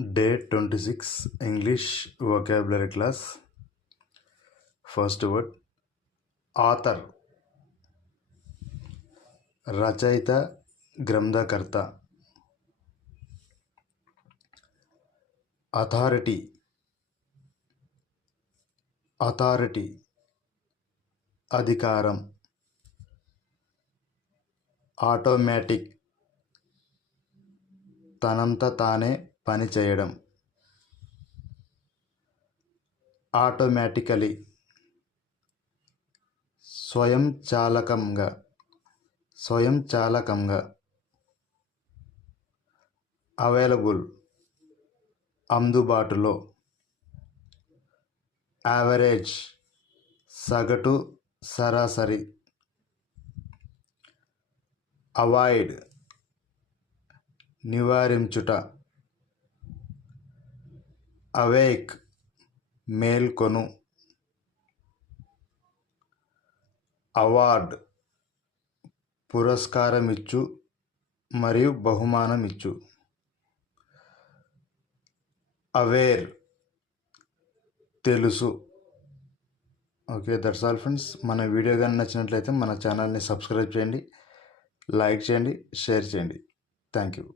Day 26 English vocabulary class. First word author, రచయిత, గ్రంథకర్త. Authority, authority అధికారం. ఆటోమేటిక్, తనంత తానే పని చేయడం. ఆటోమేటికలీ, స్వయంచాలకంగా, స్వయంచాలకంగా. అవైలబుల్, అందుబాటులో. యావరేజ్, సగటు, సరాసరి. అవాయిడ్, నివారించుట. అవేక్, మేల్కొను. అవార్డ్, పురస్కారమిచ్చు మరియు బహుమానమిచ్చు. అవేర్, తెలుసు. Okay, that's all friends. మన వీడియో కానీ నచ్చినట్లయితే మన ఛానల్ని సబ్స్క్రైబ్ చేయండి, లైక్ చేయండి, షేర్ చేయండి. Thank you.